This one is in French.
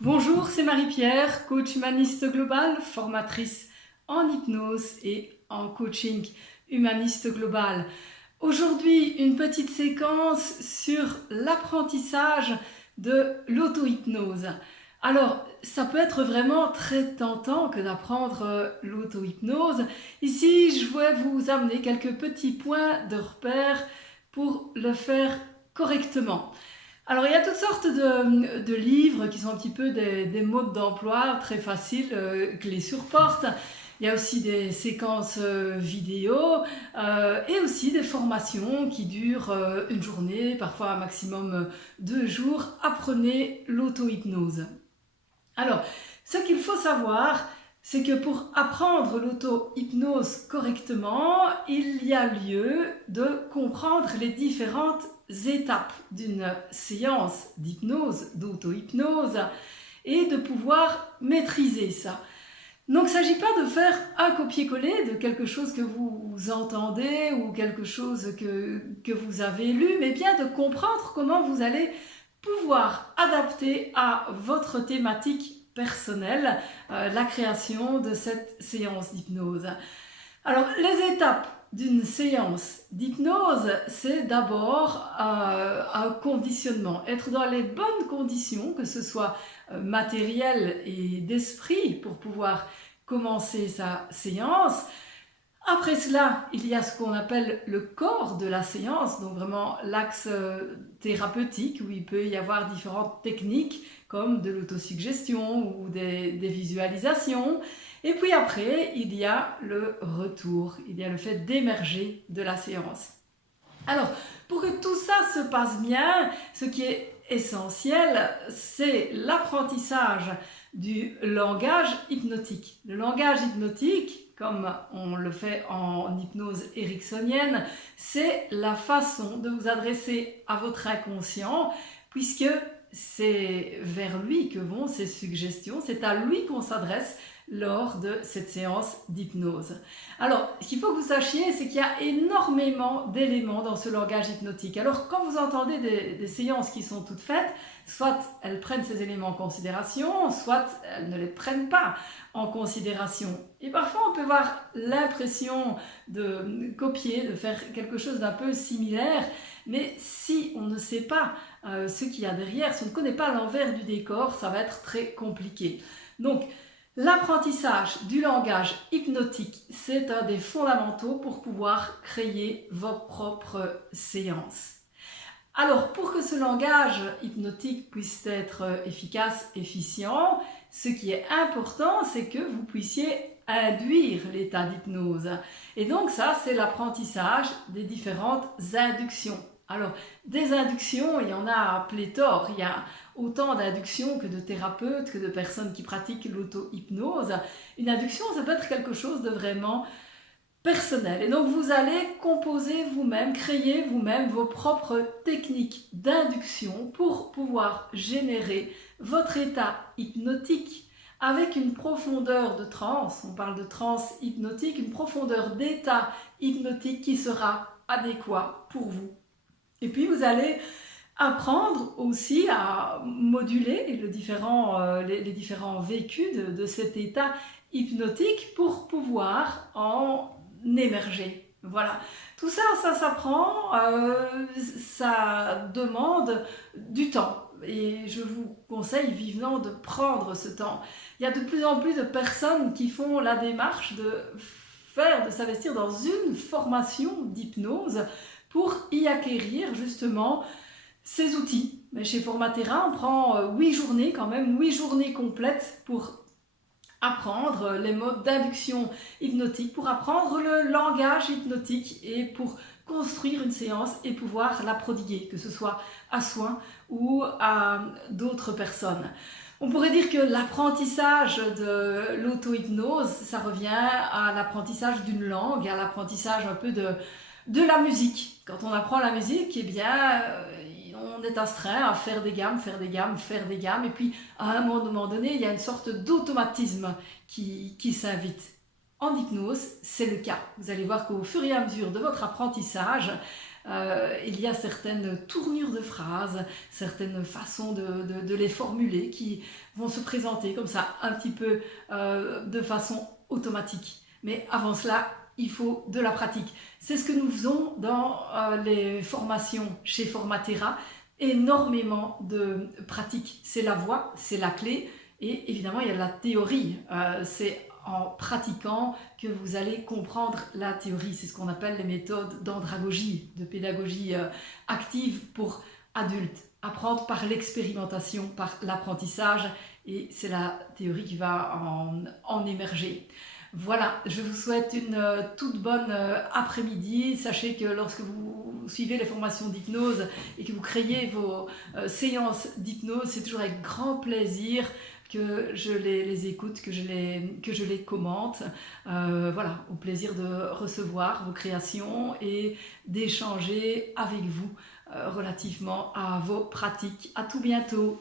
Bonjour, c'est Marie-Pierre, coach humaniste global, formatrice en hypnose et en coaching humaniste global. Aujourd'hui, une petite séquence sur l'apprentissage de l'auto-hypnose. Alors, ça peut être vraiment très tentant que d'apprendre l'auto-hypnose. Ici, je vais vous amener quelques petits points de repère pour le faire correctement. Alors, il y a toutes sortes de livres qui sont un petit peu des modes d'emploi très faciles que les surportent. Il y a aussi des séquences vidéo et aussi des formations qui durent une journée, parfois un maximum 2 jours. Apprenez l'auto-hypnose. Alors, ce qu'il faut savoir, c'est que pour apprendre l'auto-hypnose correctement, il y a lieu de comprendre les différentes étapes d'une séance d'hypnose, d'auto-hypnose, et de pouvoir maîtriser ça. Donc, il ne s'agit pas de faire un copier-coller de quelque chose que vous entendez ou quelque chose que vous avez lu, mais bien de comprendre comment vous allez pouvoir adapter à votre thématique personnelle la création de cette séance d'hypnose. Alors, les étapes d'une séance d'hypnose, c'est d'abord un conditionnement, être dans les bonnes conditions, que ce soit matériel et d'esprit pour pouvoir commencer sa séance. Après cela, il y a ce qu'on appelle le corps de la séance, donc vraiment l'axe thérapeutique où il peut y avoir différentes techniques comme de l'autosuggestion ou des visualisations. Et puis après, il y a le retour, il y a le fait d'émerger de la séance. Alors, pour que tout ça se passe bien, ce qui est essentiel, c'est l'apprentissage du langage hypnotique. Le langage hypnotique, comme on le fait en hypnose ericksonienne, c'est la façon de vous adresser à votre inconscient, puisque c'est vers lui que vont ces suggestions, c'est à lui qu'on s'adresse lors de cette séance d'hypnose. Alors, ce qu'il faut que vous sachiez, c'est qu'il y a énormément d'éléments dans ce langage hypnotique. Alors, quand vous entendez des séances qui sont toutes faites, soit elles prennent ces éléments en considération, soit elles ne les prennent pas en considération. Et parfois, on peut avoir l'impression de copier, de faire quelque chose d'un peu similaire, mais si on ne sait pas ce qu'il y a derrière, si on ne connaît pas l'envers du décor, ça va être très compliqué. Donc, l'apprentissage du langage hypnotique, c'est un des fondamentaux pour pouvoir créer vos propres séances. Alors, pour que ce langage hypnotique puisse être efficace, efficient, ce qui est important, c'est que vous puissiez induire l'état d'hypnose. Et donc ça, c'est l'apprentissage des différentes inductions. Alors, des inductions, il y en a à pléthore. Il y a autant d'inductions que de thérapeutes, que de personnes qui pratiquent l'auto-hypnose. Une induction, ça peut être quelque chose de vraiment personnel. Et donc, vous allez composer vous-même, créer vous-même vos propres techniques d'induction pour pouvoir générer votre état hypnotique avec une profondeur de transe. On parle de transe hypnotique, une profondeur d'état hypnotique qui sera adéquat pour vous. Et puis, vous allez apprendre aussi à moduler les différents vécus de cet état hypnotique pour pouvoir en émerger. Voilà. Tout ça, ça s'apprend, ça demande du temps. Et je vous conseille vivement de prendre ce temps. Il y a de plus en plus de personnes qui font la démarche de s'investir dans une formation d'hypnose pour y acquérir justement ces outils. Mais chez Formatera, on prend 8 journées quand même, 8 journées complètes pour apprendre les modes d'induction hypnotique, pour apprendre le langage hypnotique et pour construire une séance et pouvoir la prodiguer, que ce soit à soi ou à d'autres personnes. On pourrait dire que l'apprentissage de l'auto-hypnose, ça revient à l'apprentissage d'une langue, à l'apprentissage un peu de la musique. Quand on apprend la musique, eh bien, on est astreint à faire des gammes, faire des gammes, faire des gammes. Et puis, à un moment donné, il y a une sorte d'automatisme qui s'invite. En hypnose, c'est le cas. Vous allez voir qu'au fur et à mesure de votre apprentissage, il y a certaines tournures de phrases, certaines façons de les formuler qui vont se présenter comme ça, un petit peu de façon automatique. Mais avant cela, il faut de la pratique. C'est ce que nous faisons dans les formations chez Formatera. Énormément de pratique. C'est la voix, c'est la clé. Et évidemment, il y a la théorie. C'est en pratiquant que vous allez comprendre la théorie. C'est ce qu'on appelle les méthodes d'andragogie, de pédagogie active pour adultes. Apprendre par l'expérimentation, par l'apprentissage. Et c'est la théorie qui va en émerger. Voilà, je vous souhaite une toute bonne après-midi. Sachez que lorsque vous suivez les formations d'hypnose et que vous créez vos séances d'hypnose, c'est toujours avec grand plaisir que je les écoute, que je les commente. Voilà, au plaisir de recevoir vos créations et d'échanger avec vous relativement à vos pratiques. À tout bientôt.